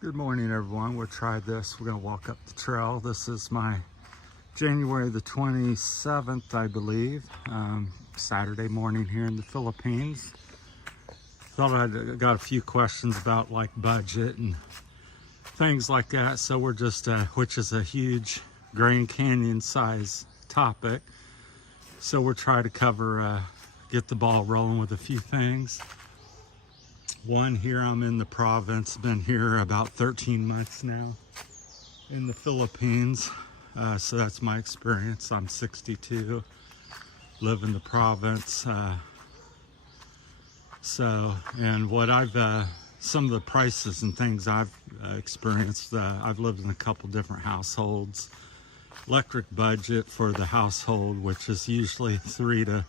Good morning, everyone. We'll try this. We're going to walk up the trail. This is my January the 27th, I believe, Saturday morning here in the Philippines. Thought I'd got a few questions about like budget and things like that. So we're just, which is a huge Grand Canyon size topic. So we'll try to cover, get the ball rolling with a few things. One, here I'm in the province, been here about 13 months now in the Philippines. So that's my experience. I'm 62, live in the province. And what some of the prices and things I've experienced, I've lived in a couple different households. Electric budget for the household, which is usually 3 to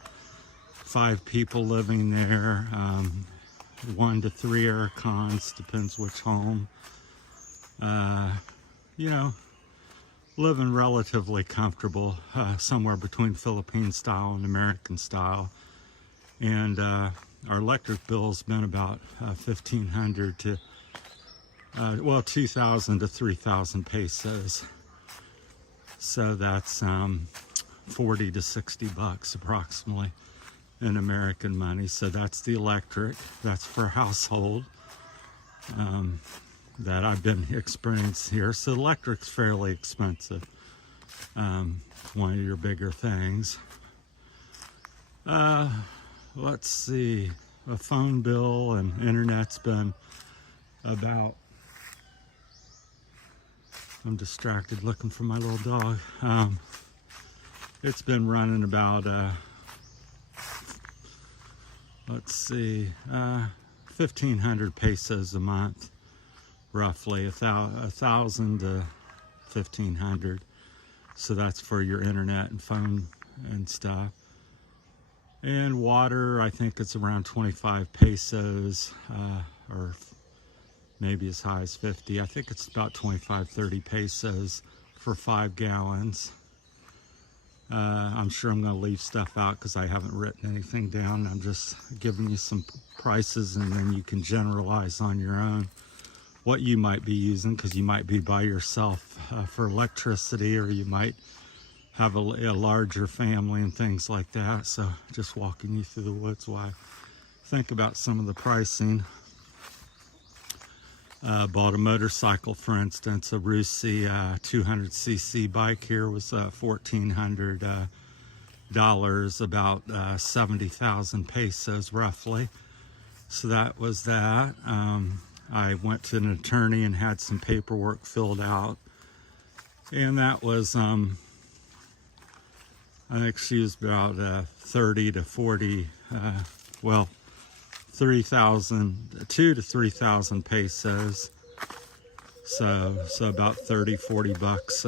5 people living there. 1 to 3 air cons, depends which home. Living relatively comfortable, somewhere between Philippine style and American style. And our electric bill's been about 1,500 to, 2,000 to 3,000 pesos. So that's 40 to 60 bucks approximately in American money. So that's the electric, that's for household that I've been experiencing here. So electric's fairly expensive, one of your bigger things. Let's see, a phone bill and internet's been about, I'm distracted looking for my little dog. It's been running about, let's see, 1,500 pesos a month, roughly 1,000 to 1,500. So that's for your internet and phone and stuff. And water, I think it's around 25 pesos, or maybe as high as 50. I think it's about 25, 30 pesos for 5 gallons. I'm sure I'm going to leave stuff out because I haven't written anything down. I'm just giving you some prices, and then you can generalize on your own what you might be using, because you might be by yourself for electricity, or you might have a larger family and things like that. So just walking you through the woods while I think about some of the pricing. Bought a motorcycle, for instance, a Rusi 200cc bike here was $1,400, about 70,000 pesos roughly. So that was that. I went to an attorney and had some paperwork filled out, and that was I think she was about 30 to 40, 3,000, 2 to 3,000 pesos. So about 30, 40 bucks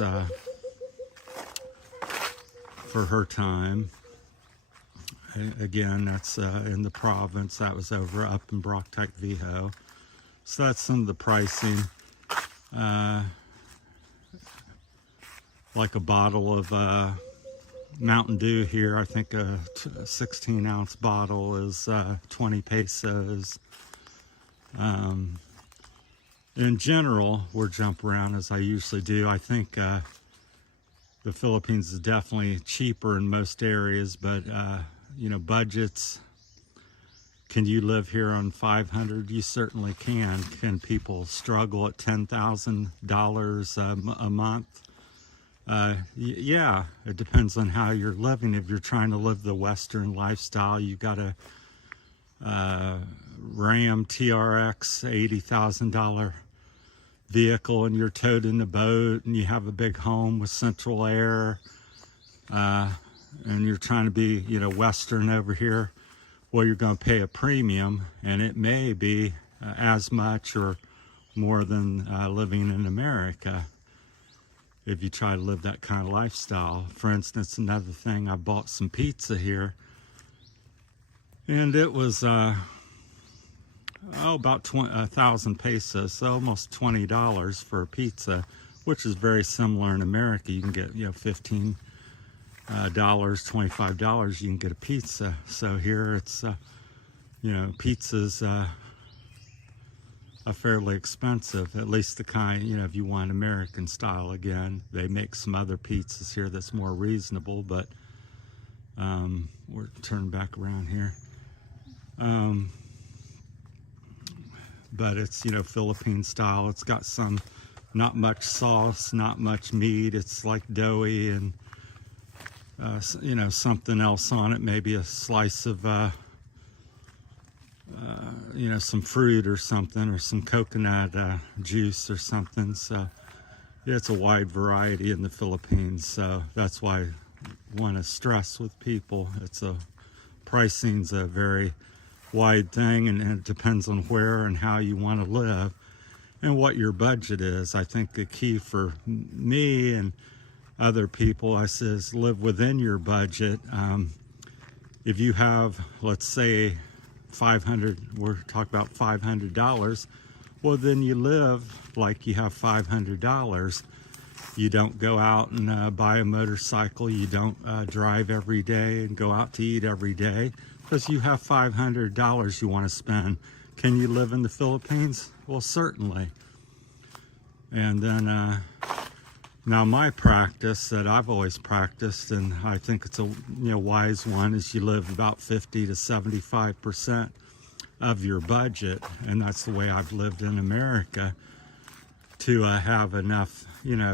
for her time. Again, that's in the province. That was over up in Barotac, Viejo. So that's some of the pricing. Like a bottle of Mountain Dew here, I think a 16-ounce bottle is 20 pesos. In general, we'll jump around as I usually do. I think the Philippines is definitely cheaper in most areas, but budgets. Can you live here on 500? You certainly can. Can people struggle at $10,000 a month? Yeah, it depends on how you're living. If you're trying to live the Western lifestyle, you got a Ram TRX $80,000 vehicle, and you're towed in the boat, and you have a big home with central air, and you're trying to be, Western over here. Well, you're going to pay a premium, and it may be as much or more than living in America, if you try to live that kind of lifestyle. For instance, another thing, I bought some pizza here, and it was about 1,000 pesos, so almost $20 for a pizza, which is very similar in America. You can get $15, $25, you can get a pizza. So here it's pizzas fairly expensive, at least the kind, you know, if you want American style again. They make some other pizzas here that's more reasonable, but we're turning back around here. But it's, you know, Philippine style. It's got some, not much sauce, not much meat. It's like doughy and, you know, something else on it, maybe a slice of, you know, some fruit or something, or some coconut juice or something. So, yeah, it's a wide variety in the Philippines. So that's why I want to stress with people, pricing's a very wide thing, and it depends on where and how you want to live and what your budget is. I think the key for me and other people, I says, live within your budget. If you have, let's say, we're talking about $500, well, then you live like you have $500. You don't go out and buy a motorcycle. You don't drive every day and go out to eat every day, because you have $500 you want to spend. Can you live in the Philippines? Well, certainly. And then now my practice that I've always practiced, and I think it's a wise one, is you live about 50 to 75% of your budget, and that's the way I've lived in America, to have enough,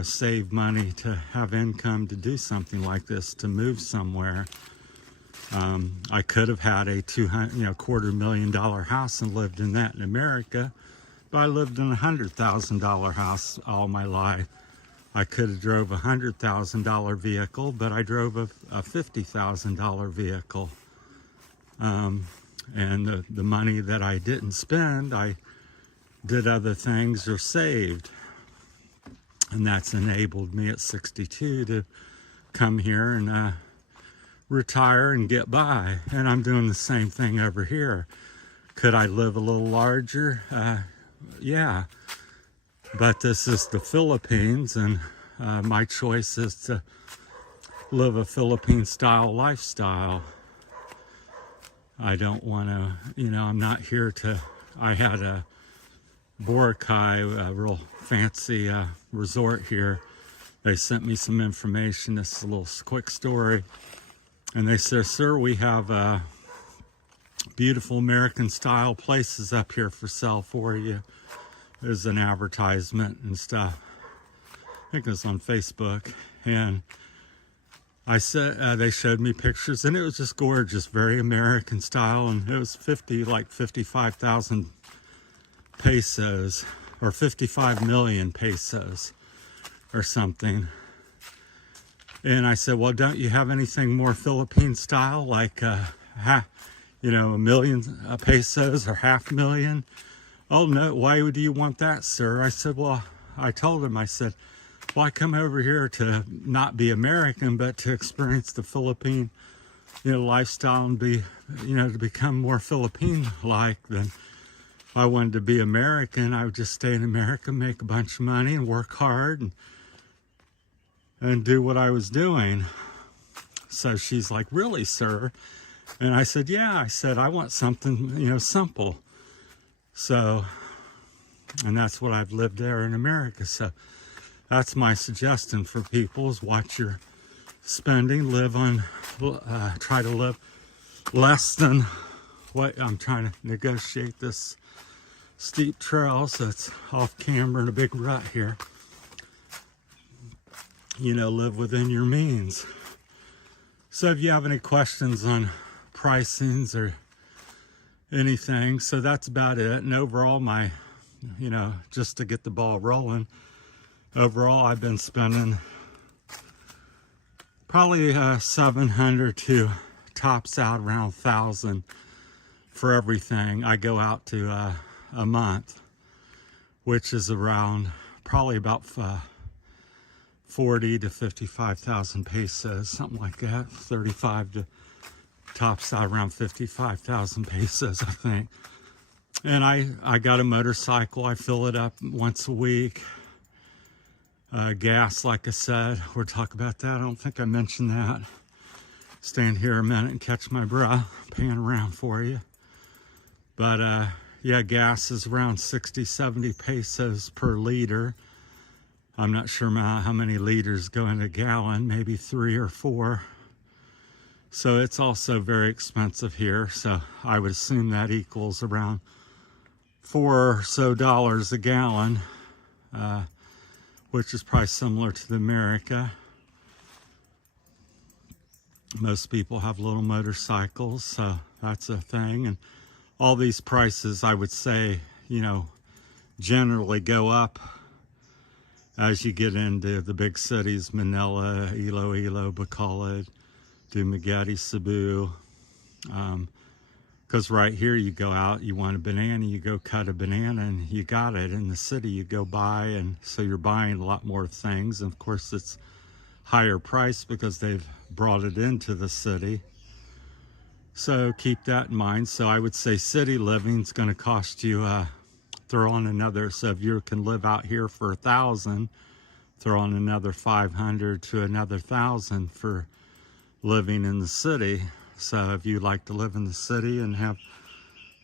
save money to have income to do something like this, to move somewhere. I could have had a $250,000 house and lived in that in America, but I lived in a $100,000 house all my life. I could have drove a $100,000 vehicle, but I drove a $50,000 vehicle. And the money that I didn't spend, I did other things or saved. And that's enabled me at 62 to come here and retire and get by. And I'm doing the same thing over here. Could I live a little larger? Yeah. But this is the Philippines, and my choice is to live a Philippine-style lifestyle. I don't want to, I'm not here to, I had a Barotac, a real fancy resort here. They sent me some information. This is a little quick story. And they said, sir, we have beautiful American-style places up here for sale for you. There's an advertisement and stuff. I think it was on Facebook. And I said, they showed me pictures, and it was just gorgeous, very American style. And it was 55,000 pesos, or 55 million pesos or something. And I said, well, don't you have anything more Philippine style, like, a million pesos or 500,000? Oh, no, why would you want that, sir? I said, well, I told him, I said, well, I come over here to not be American, but to experience the Philippine, lifestyle, and be, to become more Philippine-like. Than if I wanted to be American, I would just stay in America, make a bunch of money, and work hard, and do what I was doing. So she's like, really, sir? And I said, yeah. I said, I want something, simple. So, and that's what I've lived there in America. So that's my suggestion for people, is watch your spending, try to live less than what I'm trying to negotiate this steep trail, so it's off camera in a big rut here. Live within your means. So if you have any questions on pricings or anything, so that's about it. And overall, my, just to get the ball rolling, overall I've been spending probably 700 to tops out around 1,000 for everything. I go out to a month, which is around probably about 40 to 55,000 pesos, something like that. 35 to tops out around 55,000 pesos, I think. And I got a motorcycle. I fill it up once a week. Gas, like I said, we'll talk about that. I don't think I mentioned that. Stand here a minute and catch my breath, pan around for you. But yeah, gas is around 60, 70 pesos per liter. I'm not sure how many liters go in a gallon, maybe 3 or 4. So it's also very expensive here. So I would assume that equals around $4 or so a gallon, which is probably similar to America. Most people have little motorcycles, so that's a thing. And all these prices, I would say, you know, generally go up as you get into the big cities, Manila, Iloilo, Bacolod, Dumaguete, Cebu. Because right here you go out, you want a banana, you go cut a banana and you got it. In the city you go buy, and so you're buying a lot more things. And of course it's higher price because they've brought it into the city. So keep that in mind. So I would say city living is going to cost you, throw on another, so if you can live out here for 1,000, throw on another 500 to another 1,000 for living in the city. So if you like to live in the city and have,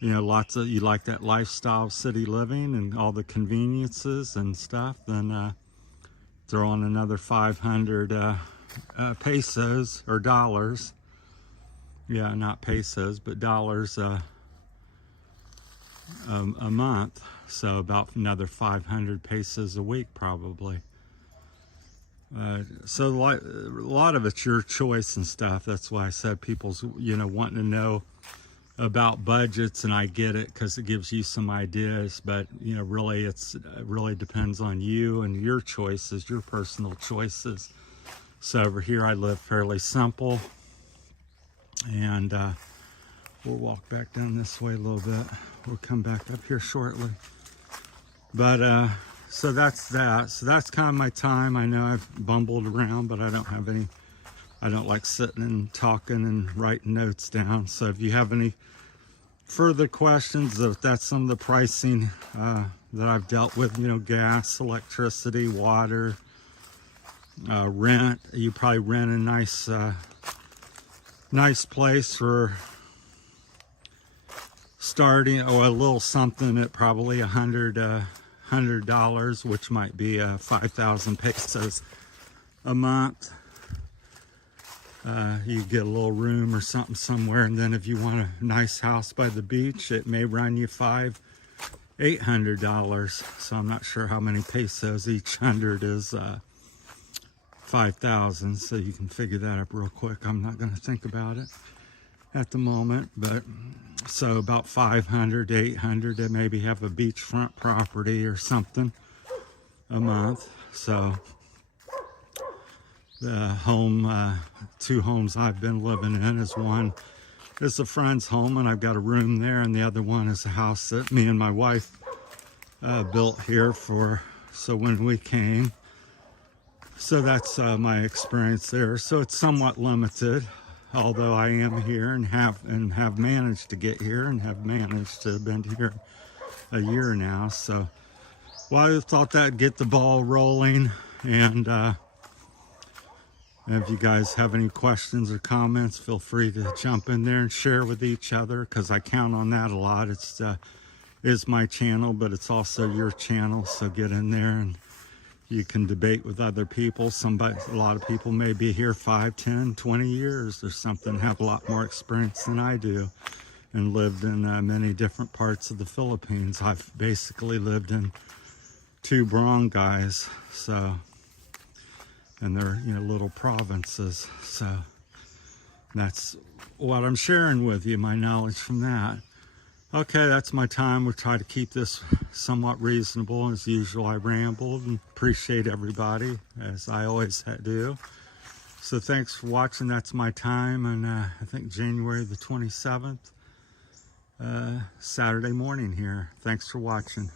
you know, you like that lifestyle of city living and all the conveniences and stuff, then throw on another 500 pesos or dollars. Yeah, not pesos, but dollars a month. So about another 500 pesos a week probably. So a lot of it's your choice and stuff. That's why I said people's, you know, wanting to know about budgets, and I get it because it gives you some ideas, but you know, really it really depends on you and your choices, your personal choices. So over here I live fairly simple, and we'll walk back down this way a little bit. We'll come back up here shortly. But so that's that. So that's kind of my time. I know I've bumbled around, but I don't like sitting and talking and writing notes down. So if you have any further questions, if that's some of the pricing that I've dealt with, you know, gas, electricity, water, rent. You probably rent a nice place for starting, or a little something at probably $100, which might be 5,000 pesos a month. You get a little room or something somewhere, and then if you want a nice house by the beach, it may run you $800. So I'm not sure how many pesos each 100 is. 5,000, so you can figure that up real quick. I'm not going to think about it at the moment, but so about 500 to 800 to maybe have a beachfront property or something a month. So the home, 2 homes I've been living in, is one is a friend's home and I've got a room there, and the other one is a house that me and my wife built here so when we came. So that's my experience there. So it's somewhat limited, although I am here and have managed to get here and have managed to have been here a year now. So, well, I thought that'd get the ball rolling. And if you guys have any questions or comments, feel free to jump in there and share with each other, because I count on that a lot. It's my channel, but it's also your channel. So get in there and you can debate with other people. A lot of people may be here 5, 10, 20 years or something, have a lot more experience than I do, and lived in many different parts of the Philippines. I've basically lived in 2 barangays, so, and they're, you know, little provinces. So that's what I'm sharing with you, my knowledge from that. Okay, that's my time. We'll try to keep this somewhat reasonable. As usual, I rambled, and appreciate everybody, as I always do. So thanks for watching. That's my time, and I think January the 27th, Saturday morning here. Thanks for watching.